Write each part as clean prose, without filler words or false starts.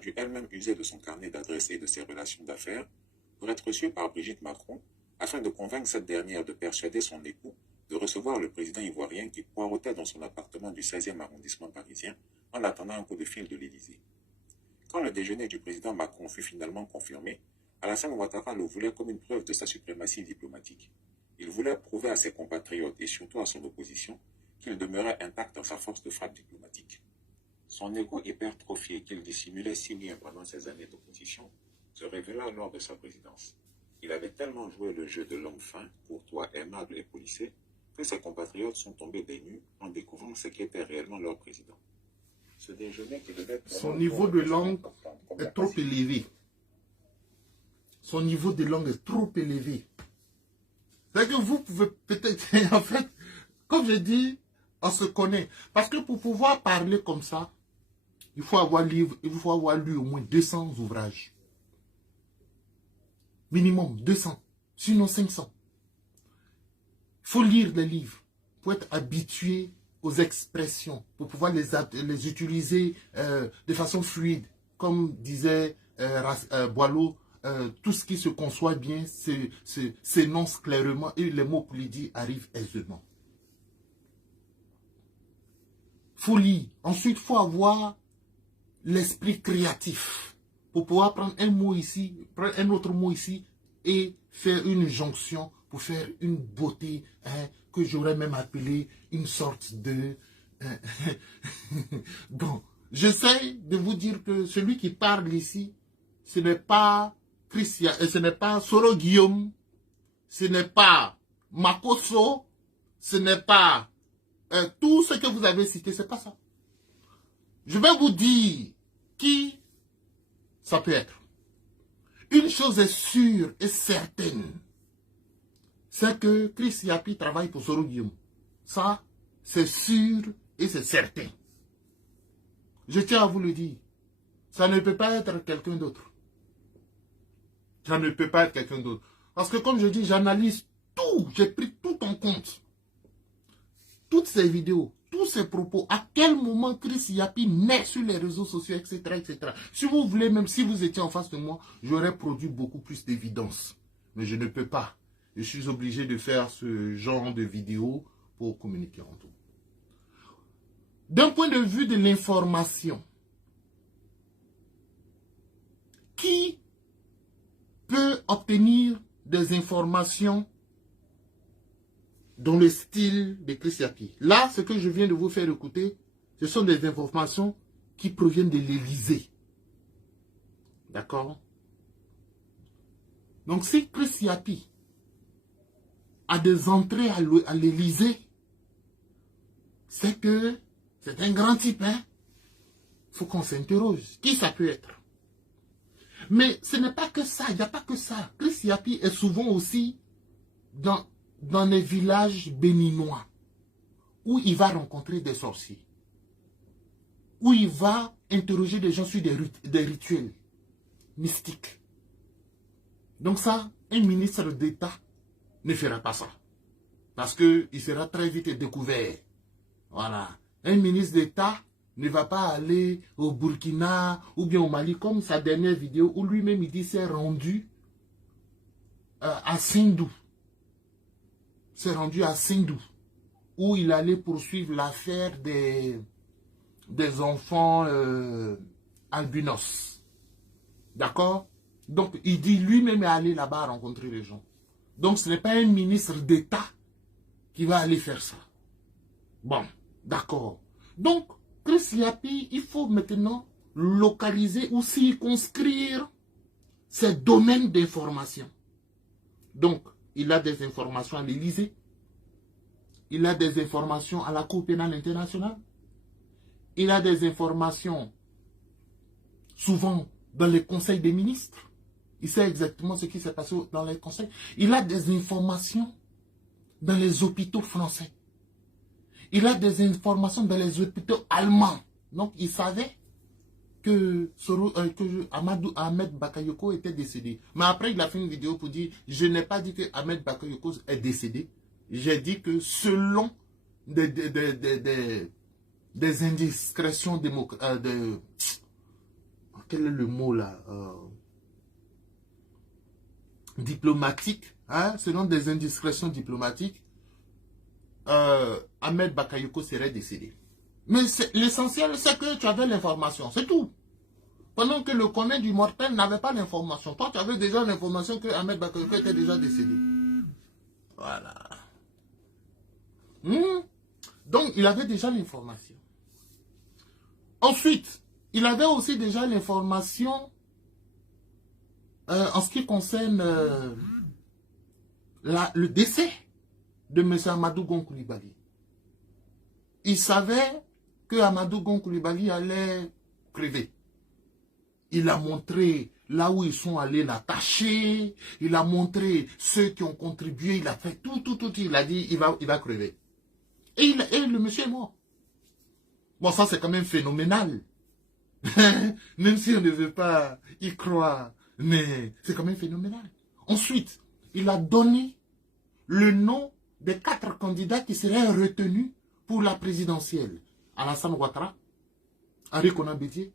dû elle-même user de son carnet d'adresses et de ses relations d'affaires pour être reçue par Brigitte Macron afin de convaincre cette dernière de persuader son époux de recevoir le président ivoirien qui poireautait dans son appartement du 16e arrondissement parisien en attendant un coup de fil de l'Élysée. Quand le déjeuner du président Macron fut finalement confirmé, Alassane Ouattara le voulait comme une preuve de sa suprématie diplomatique. Il voulait prouver à ses compatriotes et surtout à son opposition qu'il demeurait intact dans sa force de frappe diplomatique. Son ego hypertrophié qu'il dissimulait si bien pendant ses années d'opposition se révéla lors de sa présidence. Il avait tellement joué le jeu de l'homme fin, courtois, aimable et policé que ses compatriotes sont tombés des nues en découvrant ce qui était réellement leur président. Ce déjeuner qui devait... Son niveau de langue est trop élevé. Son niveau de langue est trop élevé. C'est que vous pouvez peut-être... En fait, comme je dis, on se connaît. Parce que pour pouvoir parler comme ça, il faut avoir lu au moins 200 ouvrages. Minimum 200, sinon 500. Il faut lire les livres pour être habitué aux expressions, pour pouvoir les utiliser de façon fluide. Comme disait Boileau, tout ce qui se conçoit bien s'énonce clairement et les mots pour les dire arrivent aisément. Il faut lire. Ensuite, il faut avoir l'esprit créatif pour pouvoir prendre un mot ici, prendre un autre mot ici et faire une jonction pour faire une beauté que j'aurais même appelé une sorte de... Bon, j'essaie de vous dire que celui qui parle ici, ce n'est pas Christian, ce n'est pas Soro Guillaume, ce n'est pas Makoso, ce n'est pas tout ce que vous avez cité, c'est pas ça. Je vais vous dire qui ça peut être. Une chose est sûre et certaine, c'est que Chris Yapi travaille pour Soro Guillaume. Ça, c'est sûr et c'est certain. Je tiens à vous le dire. Ça ne peut pas être quelqu'un d'autre. Ça ne peut pas être quelqu'un d'autre. Parce que comme je dis, j'analyse tout. J'ai pris tout en compte. Toutes ces vidéos, tous ces propos, à quel moment Chris Yapi naît sur les réseaux sociaux, etc., etc. Si vous voulez, même si vous étiez en face de moi, j'aurais produit beaucoup plus d'évidence. Mais je ne peux pas. Je suis obligé de faire ce genre de vidéos pour communiquer en tout. D'un point de vue de l'information, qui peut obtenir des informations dans le style de Chris Yapi? Là, ce que je viens de vous faire écouter, ce sont des informations qui proviennent de l'Élysée. D'accord? Donc, si Chris Yapi a des entrées à l'Élysée, c'est que c'est un grand type, hein? Il faut qu'on s'interroge. Qui ça peut être? Mais ce n'est pas que ça, il n'y a pas que ça. Chris Yapi est souvent aussi dans les villages béninois, où il va rencontrer des sorciers, où il va interroger des gens sur des rituels mystiques. Donc ça, un ministre d'État ne fera pas ça. Parce qu'il sera très vite découvert. Voilà. Un ministre d'État ne va pas aller au Burkina ou bien au Mali, comme sa dernière vidéo où lui-même il dit s'est rendu à Sindou. S'est rendu à Sindou, où il allait poursuivre l'affaire des enfants albinos. D'accord? Donc, il dit lui-même est allé là-bas rencontrer les gens. Donc, ce n'est pas un ministre d'État qui va aller faire ça. Bon, d'accord. Donc, Chris Yapi, il faut maintenant localiser ou circonscrire ses domaines d'information. Donc, il a des informations à l'Élysée. Il a des informations à la Cour pénale internationale. Il a des informations souvent dans les conseils des ministres. Il sait exactement ce qui s'est passé dans les conseils. Il a des informations dans les hôpitaux français. Il a des informations dans les hôpitaux allemands. Donc, il savait que Ahmed Bakayoko était décédé. Mais après, il a fait une vidéo pour dire, je n'ai pas dit que Ahmed Bakayoko est décédé. J'ai dit que selon des indiscrétions quel est le mot là, diplomatique, hein, selon des indiscrétions diplomatiques, Ahmed Bakayoko serait décédé. Mais l'essentiel, c'est que tu avais l'information, c'est tout. Pendant que le commun du mortel n'avait pas l'information. Toi, tu avais déjà l'information que Ahmed Bakayoko était déjà décédé. Voilà. Donc, il avait déjà l'information. Ensuite, il avait aussi déjà l'information en ce qui concerne le décès de M. Amadou Gon Coulibaly. Il savait que Amadou Gon Coulibaly allait crever. Il a montré là où ils sont allés l'attacher. Il a montré ceux qui ont contribué. Il a fait tout. Il a dit il va crever. Et le monsieur est mort. Bon, ça c'est quand même phénoménal. Même si on ne veut pas y croire. Mais c'est quand même phénoménal. Ensuite, il a donné le nom des 4 candidats qui seraient retenus pour la présidentielle. Alassane Ouattara, Henri Konan Bédié,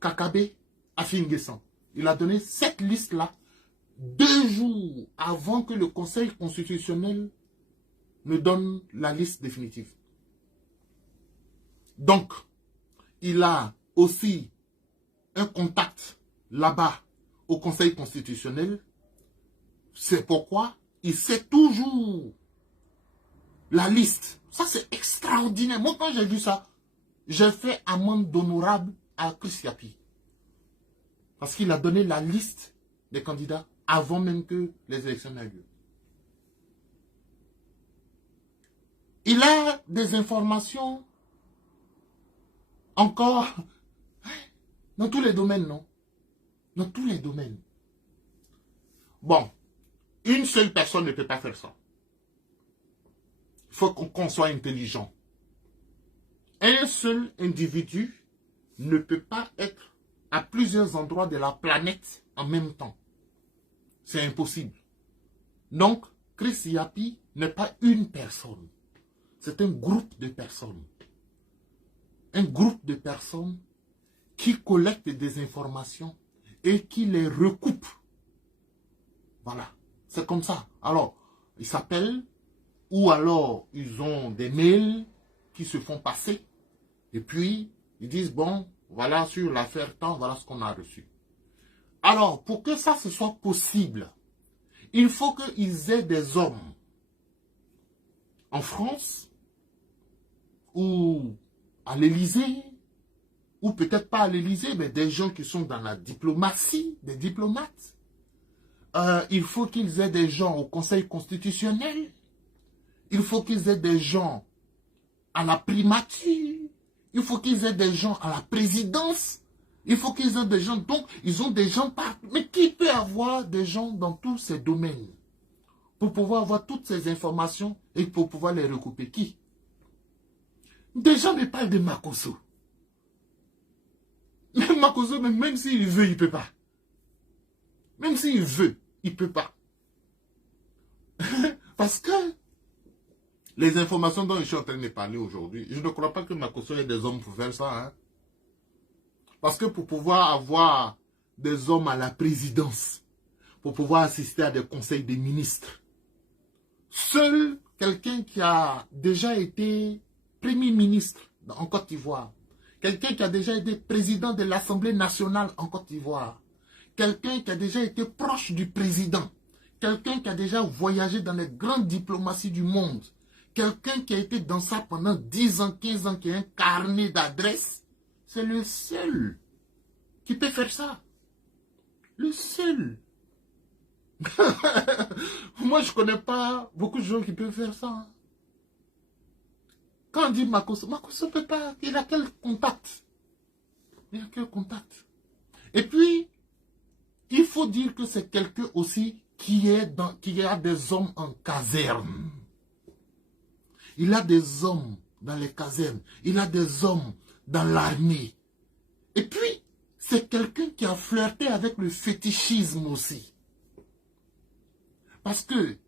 Kakabe, Afin Guessan. Il a donné cette liste-là 2 jours avant que le Conseil constitutionnel ne donne la liste définitive. Donc, il a aussi un contact là-bas au Conseil constitutionnel. C'est pourquoi il sait toujours la liste. Ça, c'est extraordinaire. Moi, quand j'ai vu ça, j'ai fait amende d'honorable à Chris Yapi. Parce qu'il a donné la liste des candidats avant même que les élections n'aient lieu. Il a des informations encore dans tous les domaines, non? Dans tous les domaines. Bon, une seule personne ne peut pas faire ça. Il faut qu'on soit intelligent. Un seul individu ne peut pas être à plusieurs endroits de la planète en même temps. C'est impossible. Donc, Chris Yapi n'est pas une personne. C'est un groupe de personnes. Un groupe de personnes qui collectent des informations et qui les recoupent. Voilà. C'est comme ça. Alors, ils s'appellent ou alors ils ont des mails qui se font passer. Et puis, ils disent, bon, voilà sur l'affaire temps, voilà ce qu'on a reçu. Alors, pour que ça se soit possible, il faut qu'ils aient des hommes en France ou à l'Élysée, ou peut-être pas à l'Élysée, mais des gens qui sont dans la diplomatie, des diplomates. Il faut qu'ils aient des gens au Conseil constitutionnel. Il faut qu'ils aient des gens à la primature. Il faut qu'ils aient des gens à la présidence. Il faut qu'ils aient des gens. Donc, ils ont des gens partout. Mais qui peut avoir des gens dans tous ces domaines pour pouvoir avoir toutes ces informations et pour pouvoir les recouper? Qui? Des gens me parlent de Makosso. Mais Makosso, même s'il veut, il ne peut pas. Même s'il veut, il ne peut pas. Parce que les informations dont je suis en train de parler aujourd'hui, je ne crois pas que Makosso ait des hommes pour faire ça. Hein? Parce que pour pouvoir avoir des hommes à la présidence, pour pouvoir assister à des conseils des ministres, seul quelqu'un qui a déjà été Premier ministre en Côte d'Ivoire, quelqu'un qui a déjà été président de l'Assemblée nationale en Côte d'Ivoire, quelqu'un qui a déjà été proche du président, quelqu'un qui a déjà voyagé dans les grandes diplomaties du monde, quelqu'un qui a été dans ça pendant 10 ans, 15 ans, qui a un carnet d'adresses, c'est le seul qui peut faire ça. Le seul. Moi, je ne connais pas beaucoup de gens qui peuvent faire ça. Quand on dit Makosso, Makosso ne peut pas. Il a quel contact? Il a quel contact? Et puis, il faut dire que c'est quelqu'un aussi qui a des hommes en caserne. Il a des hommes dans les casernes. Il a des hommes dans l'armée. Et puis, c'est quelqu'un qui a flirté avec le fétichisme aussi. Parce que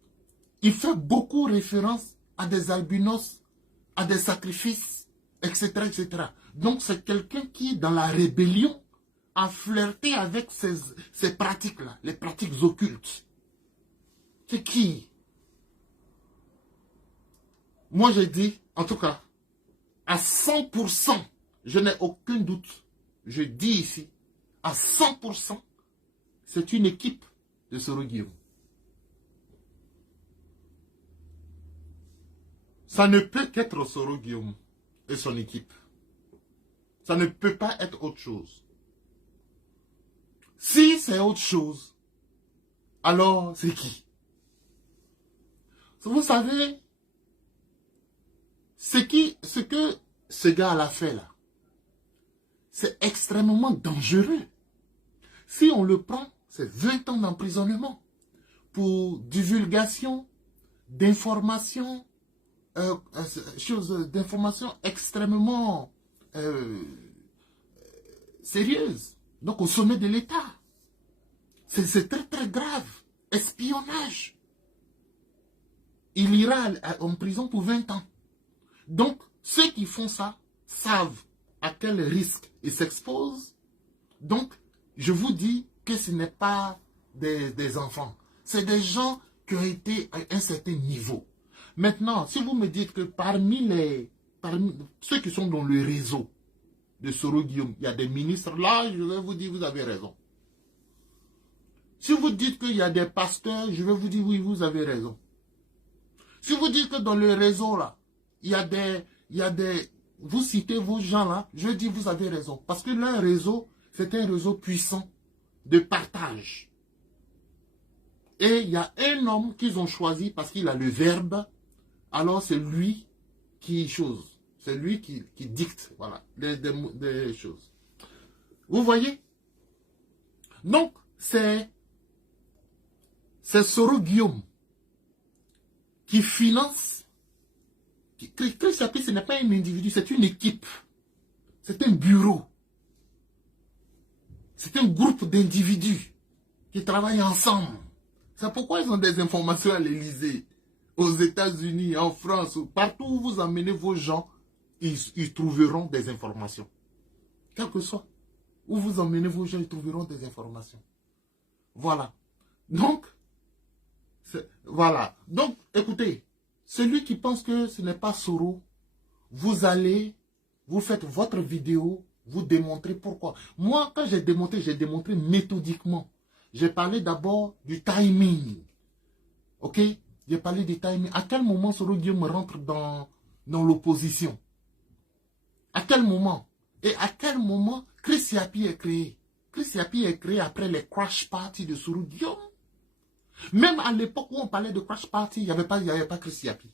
il fait beaucoup référence à des albinos, à des sacrifices, etc., etc. Donc, c'est quelqu'un qui est dans la rébellion à flirter avec ces pratiques-là, les pratiques occultes? C'est qui? Moi, j'ai dit, en tout cas, à 100%, je n'ai aucun doute, je dis ici, à 100%, c'est une équipe de Soro Guillaume. Ça ne peut qu'être Soro Guillaume et son équipe. Ça ne peut pas être autre chose. Si c'est autre chose, alors c'est qui? Vous savez, ce que ce gars a fait là, c'est extrêmement dangereux. Si on le prend, c'est 20 ans d'emprisonnement pour divulgation d'informations, d'informations extrêmement sérieuses. Donc au sommet de l'État. C'est très très grave. Espionnage. Il ira en prison pour 20 ans. Donc ceux qui font ça savent à quel risque ils s'exposent. Donc je vous dis que ce n'est pas des enfants. C'est des gens qui ont été à un certain niveau. Maintenant, si vous me dites que parmi ceux qui sont dans le réseau de Soro Guillaume, il y a des ministres, là, je vais vous dire, vous avez raison. Si vous dites qu'il y a des pasteurs, je vais vous dire, oui, vous avez raison. Si vous dites que dans le réseau, là, il y a des vous citez vos gens, là, je dis, vous avez raison. Parce que leur réseau, c'est un réseau puissant de partage. Et il y a un homme qu'ils ont choisi parce qu'il a le verbe. Alors c'est lui qui chose. C'est lui qui dicte, voilà, des choses. Vous voyez? Donc, c'est Soro Guillaume qui finance. Chris Yapi, ce n'est pas un individu, c'est une équipe. C'est un bureau. C'est un groupe d'individus qui travaillent ensemble. C'est pourquoi ils ont des informations à l'Élysée, aux États-Unis, en France, partout où vous emmenez vos gens, ils trouveront des informations. Quel que soit. Où vous emmenez vos gens, ils trouveront des informations. Voilà. Donc, voilà. Donc, écoutez, celui qui pense que ce n'est pas Soro, vous faites votre vidéo, vous démontrez pourquoi. Moi, quand j'ai démontré méthodiquement. J'ai parlé d'abord du timing. Ok? J'ai parlé du timing. À quel moment Soro Guillaume rentre dans l'opposition? À quel moment? Et à quel moment Chris Yapi est créé? Chris Yapi est créé après les crash parties de Soro Guillaume. Même à l'époque où on parlait de crash party, il n'y avait pas Chris Yapi.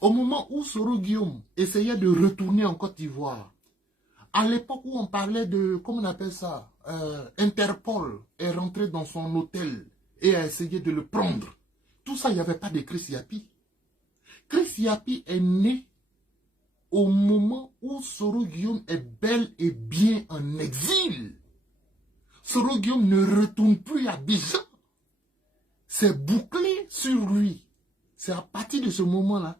Au moment où Soro Guillaume essayait de retourner en Côte d'Ivoire, à l'époque où on parlait de, comment on appelle ça, Interpol est rentré dans son hôtel et a essayé de le prendre. Tout ça, il n'y avait pas de Chris Yapi. Chris Yapi est né au moment où Soro Guillaume est bel et bien en exil. Soro Guillaume ne retourne plus à Abidjan. C'est bouclé sur lui. C'est à partir de ce moment-là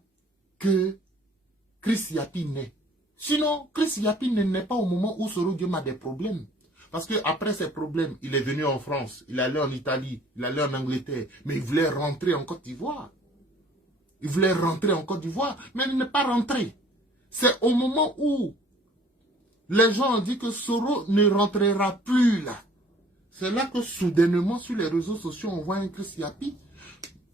que Chris Yapi naît. Sinon, Chris Yapi ne naît pas au moment où Soro Guillaume a des problèmes. Parce qu'après ces problèmes, il est venu en France, il allait en Italie, il allait en Angleterre, mais il voulait rentrer en Côte d'Ivoire. Il voulait rentrer en Côte d'Ivoire, mais il n'est pas rentré. C'est au moment où les gens ont dit que Soro ne rentrera plus là. C'est là que soudainement, sur les réseaux sociaux, on voit un Chris Yapi.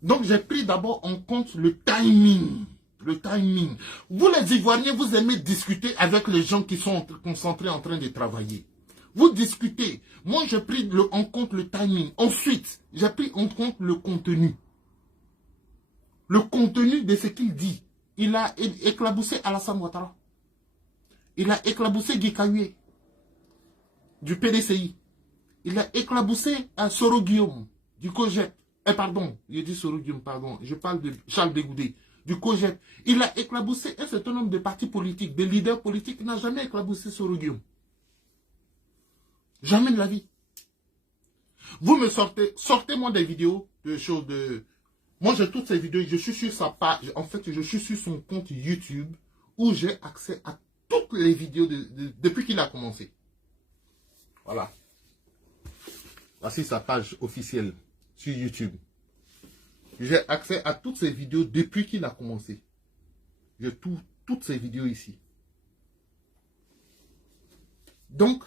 Donc, j'ai pris d'abord en compte le timing. Le timing. Vous les Ivoiriens, vous aimez discuter avec les gens qui sont concentrés en train de travailler. Vous discutez. Moi, j'ai pris en compte le timing. Ensuite, j'ai pris en compte le contenu. Le contenu de ce qu'il dit. Il a éclaboussé Alassane Ouattara. Il a éclaboussé Guy Kayoué du PDCI. Il a éclaboussé Soro Guillaume du COGEP. Pardon, je dis Soro Guillaume, pardon. Je parle de Charles Dégoudé du COGEP. Il a éclaboussé un certain nombre de partis politiques, de leaders politiques. Il n'a jamais éclaboussé Soro Guillaume. Jamais de la vie. Vous me sortez-moi des vidéos de choses de... Moi, j'ai toutes ces vidéos, je suis sur sa page. En fait, je suis sur son compte YouTube où j'ai accès à toutes les vidéos depuis qu'il a commencé. Voilà. Voici sa page officielle sur YouTube. J'ai accès à toutes ces vidéos depuis qu'il a commencé. J'ai toutes ces vidéos ici. Donc,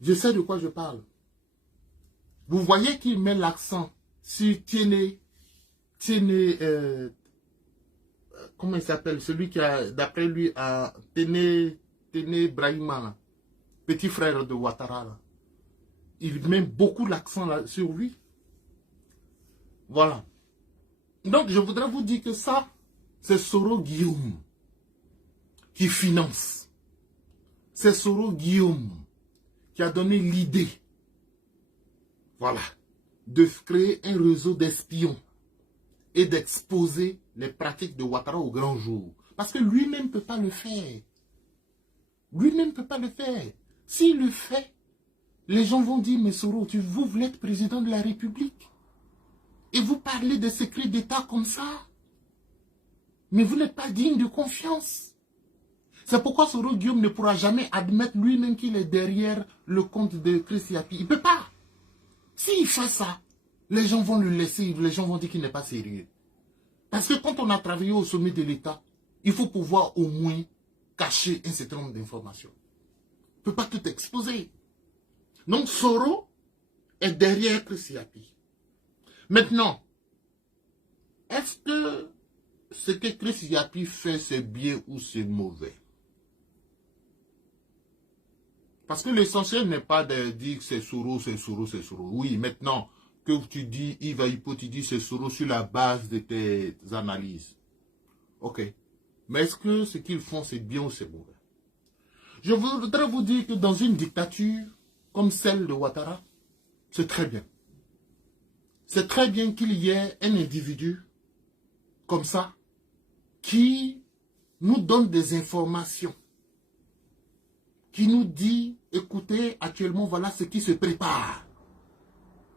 je sais de quoi je parle. Vous voyez qu'il met l'accent sur Tiene, comment il s'appelle? Celui qui a, d'après lui, Tene Brahima, petit frère de Ouattara. Là. Il met beaucoup l'accent sur lui. Voilà. Donc, je voudrais vous dire que ça, c'est Soro Guillaume qui finance. C'est Soro Guillaume qui a donné l'idée, voilà, de créer un réseau d'espions et d'exposer les pratiques de Ouattara au grand jour. Parce que lui-même ne peut pas le faire. Lui-même ne peut pas le faire. S'il le fait, les gens vont dire, mais Soro, vous voulez être président de la République et vous parlez de secrets d'État comme ça. Mais vous n'êtes pas digne de confiance. C'est pourquoi Soro Guillaume ne pourra jamais admettre lui-même qu'il est derrière le compte de Chris Yapi. Il ne peut pas. S'il fait ça, les gens vont le laisser, les gens vont dire qu'il n'est pas sérieux. Parce que quand on a travaillé au sommet de l'État, il faut pouvoir au moins cacher un certain nombre d'informations. On ne peut pas tout exposer. Donc Soro est derrière Chris Yapi. Maintenant, est-ce que ce que Chris Yapi fait, c'est bien ou c'est mauvais? Parce que l'essentiel n'est pas de dire que c'est Soro, c'est Soro, c'est Soro. Oui, maintenant que tu dis, Yves Aïpo, tu dis c'est Soro sur la base de tes analyses. Ok. Mais est-ce que ce qu'ils font, c'est bien ou c'est mauvais? Je voudrais vous dire que dans une dictature comme celle de Ouattara, c'est très bien. C'est très bien qu'il y ait un individu comme ça qui nous donne des informations, qui nous dit, écoutez, actuellement, voilà ce qui se prépare.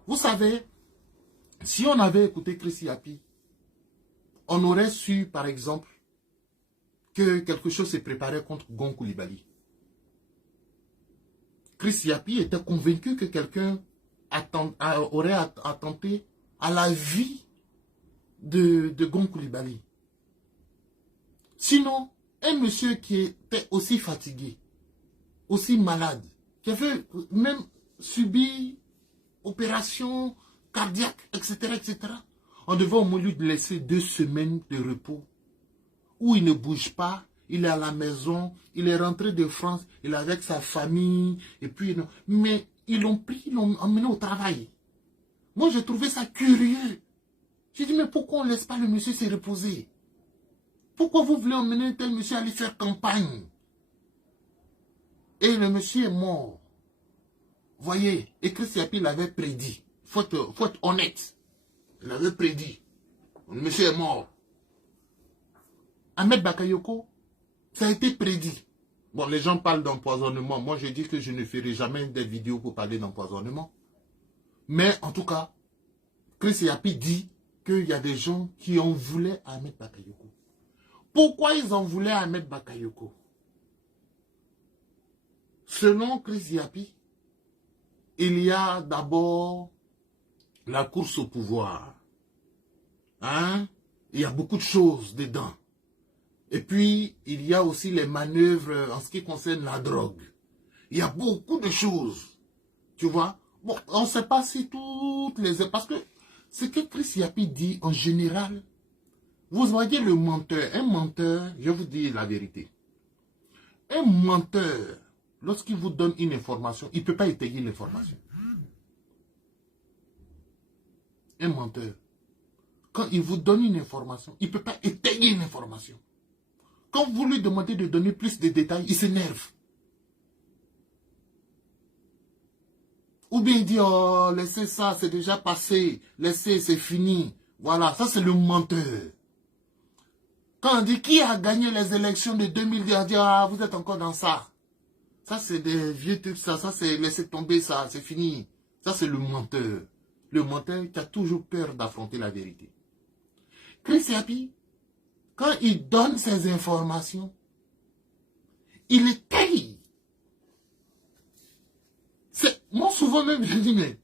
Vous savez, si on avait écouté Chris Yapi, on aurait su, par exemple, que quelque chose se préparait contre Gon Coulibaly. Chris Yapi était convaincu que quelqu'un aurait attenté à la vie de Gon Coulibaly. Sinon, un monsieur qui était aussi fatigué, aussi malade, qui avait même subi opération cardiaque, etc., etc., on devait au moins lui laisser 2 semaines de repos, où il ne bouge pas, il est à la maison, il est rentré de France, il est avec sa famille, et puis, mais ils l'ont pris, ils l'ont emmené au travail. Moi, j'ai trouvé ça curieux. J'ai dit, mais pourquoi on ne laisse pas le monsieur se reposer? Pourquoi vous voulez emmener un tel monsieur aller faire campagne? Et le monsieur est mort. Voyez, et Chris Yapi l'avait prédit. Faut être honnête. Il avait prédit. Le monsieur est mort. Ahmed Bakayoko, ça a été prédit. Bon, les gens parlent d'empoisonnement. Moi, je dis que je ne ferai jamais des vidéos pour parler d'empoisonnement. Mais en tout cas, Chris Yapi dit qu'il y a des gens qui en voulaient à Ahmed Bakayoko. Pourquoi ils en voulaient à Ahmed Bakayoko? Selon Chris Yapi, il y a d'abord la course au pouvoir. Hein? Il y a beaucoup de choses dedans. Et puis, il y a aussi les manœuvres en ce qui concerne la drogue. Il y a beaucoup de choses. Tu vois? Bon, on ne sait pas si toutes les... Parce que ce que Chris Yapi dit en général, vous voyez le menteur. Un menteur, je vous dis la vérité. Un menteur, lorsqu'il vous donne une information, il ne peut pas étayer l'information. Un menteur, quand il vous donne une information, il ne peut pas étayer l'information. Quand vous lui demandez de donner plus de détails, il s'énerve. Ou bien il dit, oh, laissez ça, c'est déjà passé, laissez, c'est fini. Voilà, ça c'est le menteur. Quand on dit qui a gagné les élections de 2010, on dit, ah, vous êtes encore dans ça. Ça c'est des vieux trucs, ça c'est laisser tomber ça, c'est fini. Ça c'est le menteur. Le menteur qui a toujours peur d'affronter la vérité. Chris Yapi, quand il donne ces informations, il étaye. moi-même, je dis, mais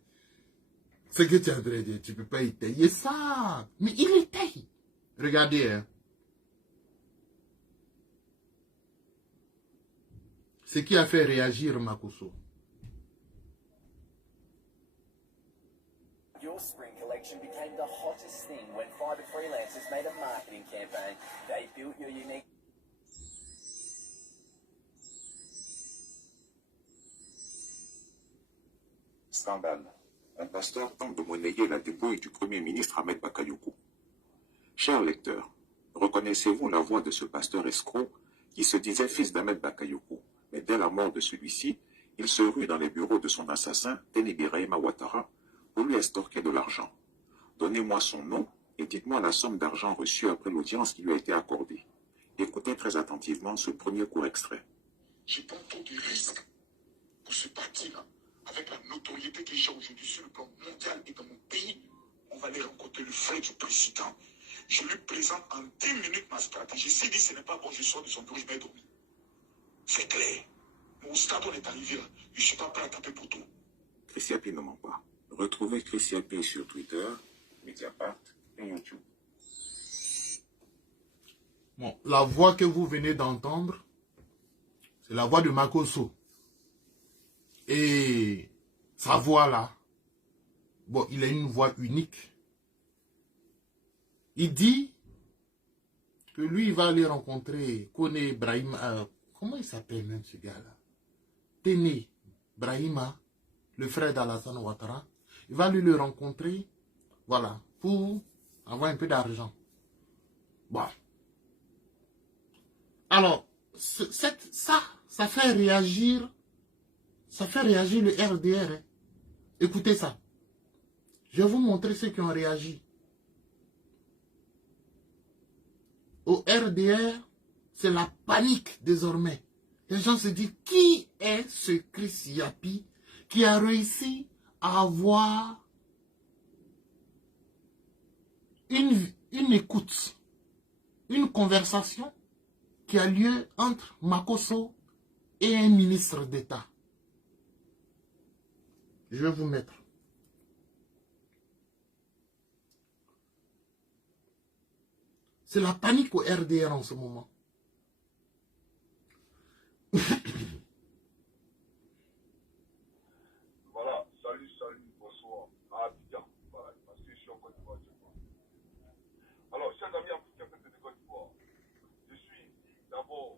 ce que tu es en train de dire, tu ne peux pas étayer ça. Mais il étaye. Regardez, hein. Ce qui a fait réagir Makosso. Your spring collection became the hottest thing when Fibre Freelancers made a marketing campaign. They built your unique... Scandale. Un pasteur tente de monnayer la dépouille du Premier ministre Ahmed Bakayoko. Chers lecteurs, reconnaissez-vous la voix de ce pasteur escroc qui se disait fils d'Ahmed Bakayoko, mais dès la mort de celui-ci, il se rue dans les bureaux de son assassin, Teni Birahima Ouattara, pour lui estorquer de l'argent. Donnez-moi son nom et dites-moi la somme d'argent reçue après l'audience qui lui a été accordée. Écoutez très attentivement ce premier court extrait. Je prends tout du risque pour ce parti-là. Avec la notoriété que j'ai aujourd'hui sur le plan mondial et dans mon pays, on va aller rencontrer le frère du président. Je lui présente en 10 minutes ma stratégie. S'il dit ce n'est pas bon, je sors de son bureau, je vais dormir. C'est clair. Mon stade, on est arrivé là. Je ne suis pas prêt à taper pour tout. Chris Yapi ne ment pas. Retrouvez Chris Yapi sur Twitter, Mediapart et YouTube. Bon, la voix que vous venez d'entendre, c'est la voix de Makosso. Et sa voix là, bon, il a une voix unique. Il dit que lui, il va aller rencontrer Kone Brahima. Comment il s'appelle même ce gars-là? Tene Brahima, le frère d'Alassane Ouattara. Il va lui le rencontrer, voilà, pour avoir un peu d'argent. Bon. Alors, ça fait réagir. Ça fait réagir le RDR. Hein. Écoutez ça. Je vais vous montrer ceux qui ont réagi. Au RDR, c'est la panique désormais. Les gens se disent, qui est ce Chris Yapi qui a réussi à avoir une écoute, une conversation qui a lieu entre Makosso et un ministre d'État. Je vais vous mettre. C'est la panique au RDR en ce moment. Voilà, salut, bonsoir. À Abidjan, voilà, parce que je suis en Côte d'Ivoire. Alors, chers amis africains de Côte d'Ivoire, je suis ici d'abord,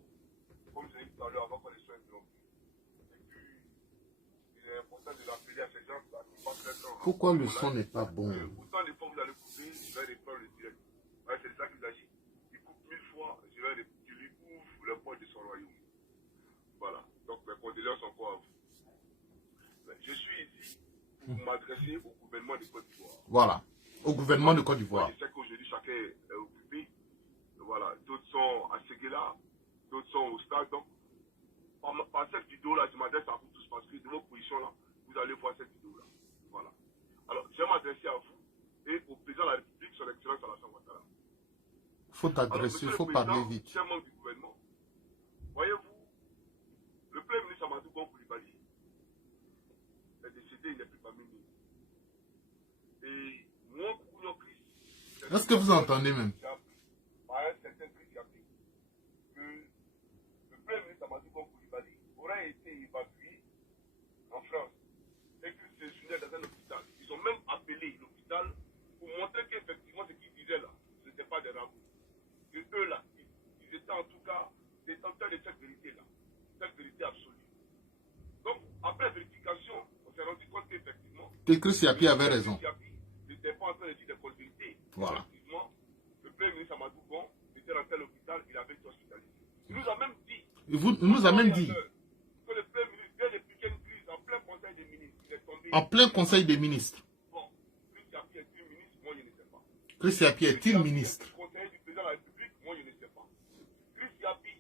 comme je l'ai dit tout à l'heure, avant qu'on les soigne de l'homme. Et puis, il est important de l'appeler à ces gens-là qui passent leur temps. Pourquoi le son n'est pas bon? Autant de fois vous allez couper, je vais reprendre le direct. Ouais, c'est de ça qu'il s'agit. Il coupe 1000 fois, je lui ouvre le poids de son royaume. Voilà, donc mes condoléances encore à vous. Je suis ici pour m'adresser au gouvernement de Côte d'Ivoire. Voilà, au gouvernement de Côte d'Ivoire. Je sais qu'aujourd'hui chacun est occupé. Voilà, d'autres sont à Séguéla, d'autres sont au stade. Donc, par cette vidéo-là, je m'adresse à vous tous parce que de vos positions là, vous allez voir cette vidéo-là. Voilà. Alors, je vais m'adresser à vous et au président de la République, son excellence Alassane Ouattara. Il faut t'adresser, il faut parler vite. Chers membres du gouvernement, voyez-vous, le Premier ministre Amadou Gon Coulibaly est décédé, il n'est plus parmi nous. Et moi, Koukounyo Chris, est-ce que vous entendez même? Par un certain Chris Yapi, que le Premier ministre Amadou Gon Coulibaly aurait été évacué en France et qu'il séjournait dans un hôpital. Ils ont même appelé l'hôpital pour montrer qu'effectivement ce qu'ils disaient là, ce n'était pas des ragots. Que eux là, ils étaient en tout cas détenteurs de cette vérité-là, cette vérité absolue. Donc, après vérification, on s'est rendu compte qu'effectivement, Chris Yapi avait raison. Il n'était pas en train de dire des vérités. Voilà. Effectivement, le Premier ministre Amadou Gon était rentré à l'hôpital, il avait été hospitalisé. Il nous a même dit. Il nous a même dit. Que le Premier ministre vient d'expliquer une crise en plein conseil des ministres. Il est tombé. En plein conseil des ministres. Bon, Chris Yapi est-il ministre? Moi, je ne sais pas. Chris Yapi est-il ministre? Conseiller du président de la République? Moi, je ne sais pas. Chris Yapi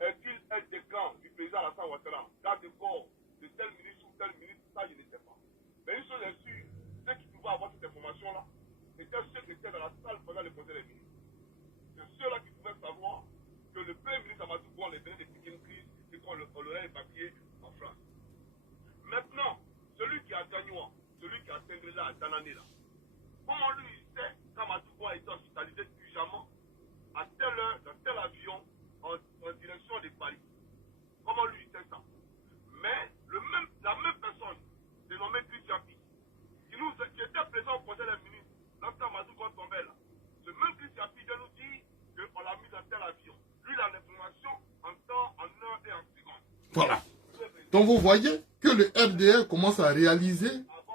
est-il un déclan du président Alassane Ouattara? Garde de corps de tel ministre ou tel ministre? Ça, je ne sais pas. Mais une chose est sûre, ceux qui pouvaient avoir cette information-là, c'était ceux qui étaient dans la salle pendant le conseil des ministres. C'est ceux-là qui pouvaient savoir que le Premier ministre Amadou Gon les venait d'expliquer une crise et qu'on l'aurait évacué en France. Maintenant, celui qui a gagné là, dans l'année là. Comment lui, il sait, quand Madouba a été hospitalisé urgemment, à telle heure, dans tel avion, en direction de Paris. Comment lui, il sait ça? Mais la même personne, dénommée Chris Yapi, qui était présent au conseil des ministres, lorsque Madouba tombait là, ce même Chris Yapi vient nous dire qu'on l'a mis dans tel avion. Lui, il a l'information en temps, en heure et en seconde. Voilà. Donc vous voyez que le FDR commence à réaliser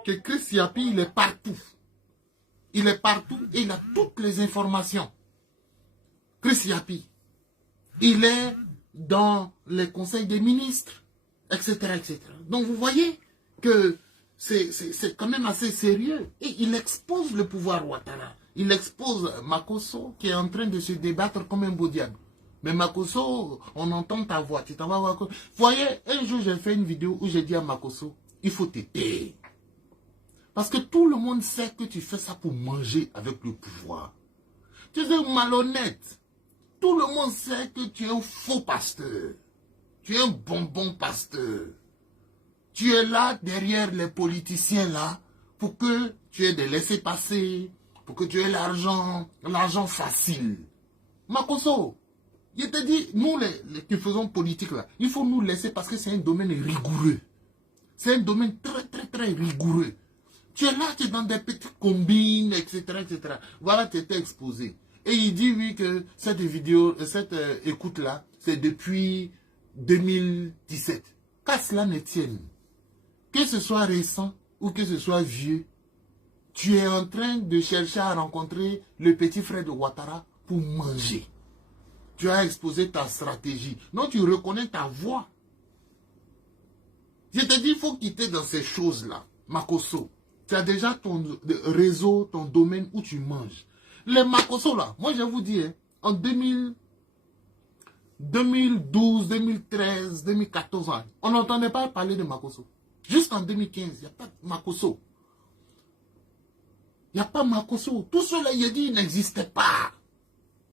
que Chris Yapi, il est partout. Il est partout et il a toutes les informations. Chris Yapi, il est dans les conseils des ministres, etc., etc. Donc vous voyez que c'est quand même assez sérieux. Et il expose le pouvoir Ouattara. Il expose Makosso qui est en train de se débattre comme un beau diable. Mais Makosso, on entend ta voix. Tu t'en vas voir. Vous voyez, un jour j'ai fait une vidéo où j'ai dit à Makosso, il faut t'aider. Parce que tout le monde sait que tu fais ça pour manger avec le pouvoir. Tu es malhonnête. Tout le monde sait que tu es un faux pasteur. Tu es un bonbon pasteur. Tu es là derrière les politiciens là pour que tu aies des laissez-passer, pour que tu aies l'argent facile. Makosso, je te dis, nous les qui faisons politique là, il faut nous laisser parce que c'est un domaine rigoureux. C'est un domaine très très très rigoureux. Tu es là, tu es dans des petites combines, etc., etc. Voilà, tu étais exposé. Et il dit, oui, que cette vidéo, cette écoute-là, c'est depuis 2017. Qu'à cela ne tienne. Que ce soit récent ou que ce soit vieux, tu es en train de chercher à rencontrer le petit frère de Ouattara pour manger. Tu as exposé ta stratégie. Non, tu reconnais ta voix. Je te dis, il faut quitter dans ces choses-là. Makosso, tu as déjà ton réseau, ton domaine où tu manges. Les Makosso là, moi je vous dis, hein, en 2012, 2013, 2014, on n'entendait pas parler de Makosso. Jusqu'en 2015, il n'y a pas de Makosso. Il n'y a pas Makosso. Tout cela, il a dit, il n'existait pas.